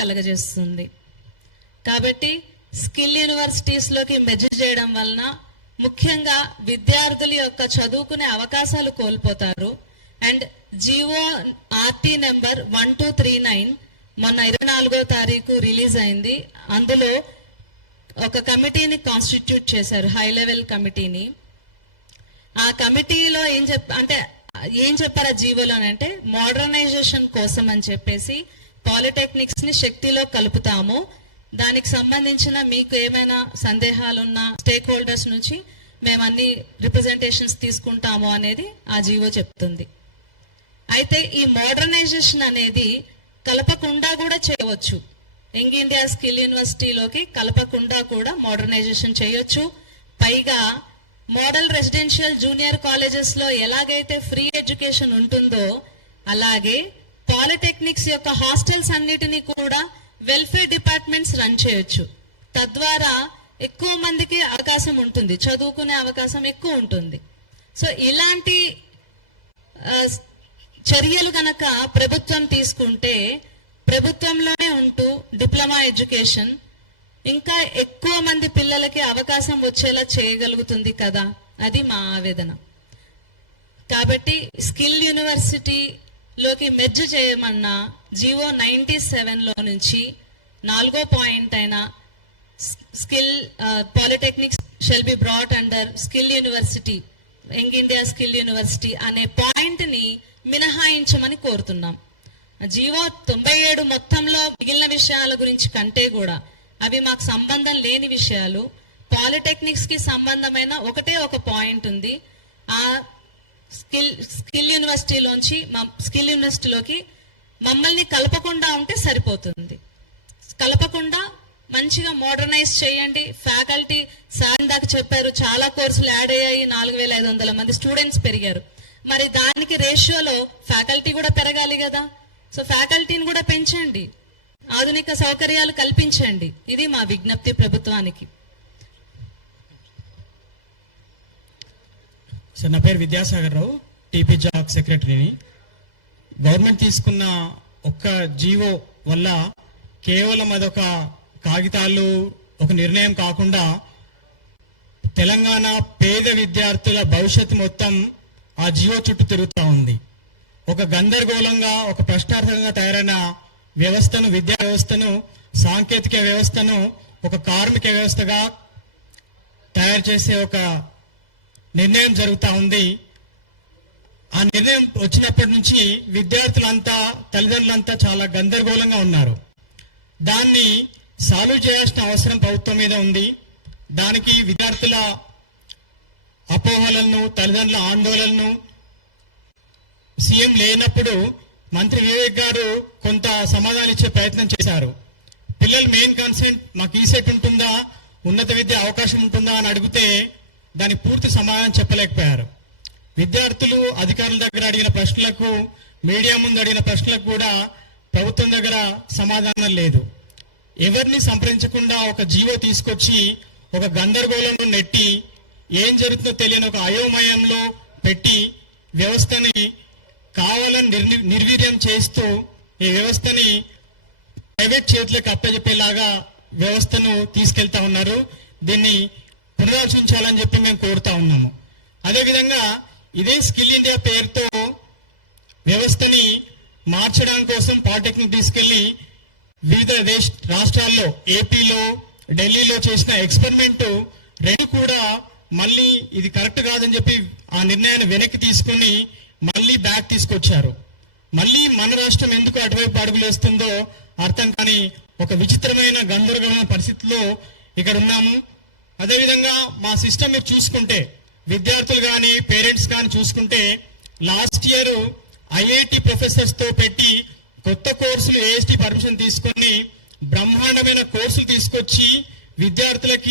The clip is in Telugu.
కలగజేస్తుంది. కాబట్టి స్కిల్ యూనివర్సిటీస్లోకి మెర్జ్ చేయడం వలన ముఖ్యంగా విద్యార్థుల యొక్క చదువుకునే అవకాశాలు కోల్పోతారు. అండ్ జిఓ ఆర్టీ నెంబర్ 1239 మొన్న 24వ తారీఖు రిలీజ్ అయింది. అందులో ఒక కమిటీని కాన్స్టిట్యూట్ చేశారు, హై లెవెల్ కమిటీని. ఆ కమిటీలో ఏం చెప్పారు ఆ జీవోలో అంటే, మోడర్నైజేషన్ కోసం అని చెప్పేసి పాలిటెక్నిక్స్ ని శక్తిలో కలుపుతాము, దానికి సంబంధించిన మీకు ఏమైనా సందేహాలున్నా స్టేక్ హోల్డర్స్ నుంచి మేము అన్ని రిప్రజెంటేషన్స్ తీసుకుంటాము అనేది ఆ జీవో చెప్తుంది. అయితే ఈ మోడర్నైజేషన్ అనేది కలపకుండా కూడా చేయవచ్చు. యంగ్ ఇండియా స్కిల్ యూనివర్సిటీలోకి కలపకుండా కూడా మోడర్నైజేషన్ చేయొచ్చు. పైగా మోడల్ రెసిడెన్షియల్ జూనియర్ కాలేజెస్ లో ఎలాగైతే ఫ్రీ ఎడ్యుకేషన్ ఉంటుందో అలాగే పాలిటెక్నిక్స్ యొక్క హాస్టల్స్ అన్నిటినీ కూడా వెల్ఫేర్ డిపార్ట్మెంట్స్ రన్ చేయొచ్చు. తద్వారా ఎక్కువ మందికి అవకాశం ఉంటుంది, చదువుకునే అవకాశం ఎక్కువ ఉంటుంది. సో ఇలాంటి చర్యలు కనుక ప్రభుత్వం తీసుకుంటే ప్రభుత్వంలోనే ఉంటూ డిప్లొమా ఎడ్యుకేషన్ ఇంకా ఎక్కువ మంది పిల్లలకి అవకాశం వచ్చేలా చేయగలుగుతుంది కదా, అది మా ఆవేదన. కాబట్టి స్కిల్ యూనివర్సిటీలోకి మెర్జ్ చేయమన్న జిఓ 97లో నుంచి 4వ పాయింట్ అయిన skill polytechnics shall be brought under skill university, young India skill university అనే పాయింట్ ని మినహాయించమని కోరుతున్నాం. జీవో 97 మొత్తంలో మిగిలిన విషయాల గురించి కంటే కూడా అవి మాకు సంబంధం లేని విషయాలు. పాలిటెక్నిక్స్ కి సంబంధమైన ఒకటే ఒక పాయింట్ ఉంది. ఆ స్కిల్ యూనివర్సిటీలోకి మమ్మల్ని కలపకుండా ఉంటే సరిపోతుంది. కలపకుండా మంచిగా మోడర్నైజ్ చేయండి. ఫ్యాకల్టీ సార్ దాకా చెప్పారు, చాలా కోర్సులు యాడ్ అయ్యాయి, 4500 మంది స్టూడెంట్స్ పెరిగారు. మరి దానికి రేషియోలో ఫ్యాకల్టీ కూడా పెరగాలి కదా. సో ఫ్యాకల్టీని కూడా పెంచండి, ఆధునిక సౌకర్యాలు కల్పించండి. ఇది మా విజ్ఞప్తి ప్రభుత్వానికి. సార్, నా పేరు విద్యాసాగర్ రావు, టీపీ జాబ్ సెక్రటరీని. గవర్నమెంట్ తీసుకున్న ఒక్క జీవో వల్ల కేవలం అదొక కాగితాలు, ఒక నిర్ణయం కాకుండా తెలంగాణ పేద విద్యార్థుల భవిష్యత్తు మొత్తం ఆ జీవో చుట్టూ తిరుగుతూ ఉంది. ఒక గందరగోళంగా, ఒక ప్రశ్నార్థకంగా తయారైన వ్యవస్థను, విద్యా వ్యవస్థను, సాంకేతిక వ్యవస్థను ఒక కార్మిక వ్యవస్థగా తయారు చేసే ఒక నిర్ణయం జరుగుతూ ఉంది. ఆ నిర్ణయం వచ్చినప్పటి నుంచి విద్యార్థులంతా, తల్లిదండ్రులంతా చాలా గందరగోళంగా ఉన్నారు. దాన్ని సాల్వ్ చేయాల్సిన అవసరం ప్రభుత్వం మీద ఉంది. దానికి విద్యార్థుల అపోహలను, తల్లిదండ్రుల ఆందోళనను సీఎం లేనప్పుడు మంత్రి వివేక్ గారు కొంత సమాధానం ఇచ్చే ప్రయత్నం చేశారు. పిల్లల మెయిన్ కన్సెంట్ మాకు ఈ సెట్ ఉంటుందా, ఉన్నత విద్య అవకాశం ఉంటుందా అని అడిగితే దానికి పూర్తి సమాధానం చెప్పలేకపోయారు. విద్యార్థులు అధికారుల దగ్గర అడిగిన ప్రశ్నలకు, మీడియా ముందు అడిగిన ప్రశ్నలకు కూడా ప్రభుత్వం దగ్గర సమాధానం లేదు. ఎవరిని సంప్రదించకుండా ఒక జీవో తీసుకొచ్చి ఒక గందరగోళంలో నెట్టి ఏం జరుగుతుందో తెలియని ఒక అయోమయంలో పెట్టి వ్యవస్థని కావాలని నిర్వీర్యం చేస్తూ ఈ వ్యవస్థని ప్రైవేట్ చేతులకు అప్పచెప్పేలాగా వ్యవస్థను తీసుకెళ్తా ఉన్నారు. దీన్ని పునరాలోచించాలని చెప్పి మేము కోరుతా ఉన్నాము. అదేవిధంగా ఇదే స్కిల్ ఇండియా పేరుతో వ్యవస్థని మార్చడం కోసం పాలిటెక్నిక్ తీసుకెళ్లి వివిధ రాష్ట్రాల్లో, ఏపీలో, ఢిల్లీలో చేసిన ఎక్స్పెరిమెంట్ రెండు కూడా మళ్ళీ ఇది కరెక్ట్ కాదని చెప్పి ఆ నిర్ణయాన్ని వెనక్కి తీసుకుని మళ్ళీ బ్యాక్ తీసుకొచ్చారు. మళ్ళీ మన రాష్ట్రం ఎందుకు అటువైపు అడుగులేస్తుందో అర్థం కాని ఒక విచిత్రమైన గందరగోళమైన పరిస్థితిలో ఇక్కడ ఉన్నాము. అదేవిధంగా మా సిస్టమ్ మీరు చూసుకుంటే, విద్యార్థులు కానీ పేరెంట్స్ కానీ చూసుకుంటే, లాస్ట్ ఇయర్ ఐఐటి ప్రొఫెసర్స్ తో పెట్టి కొత్త కోర్సులు ఏఎస్టీ పర్మిషన్ తీసుకొని బ్రహ్మాండమైన కోర్సులు తీసుకొచ్చి విద్యార్థులకి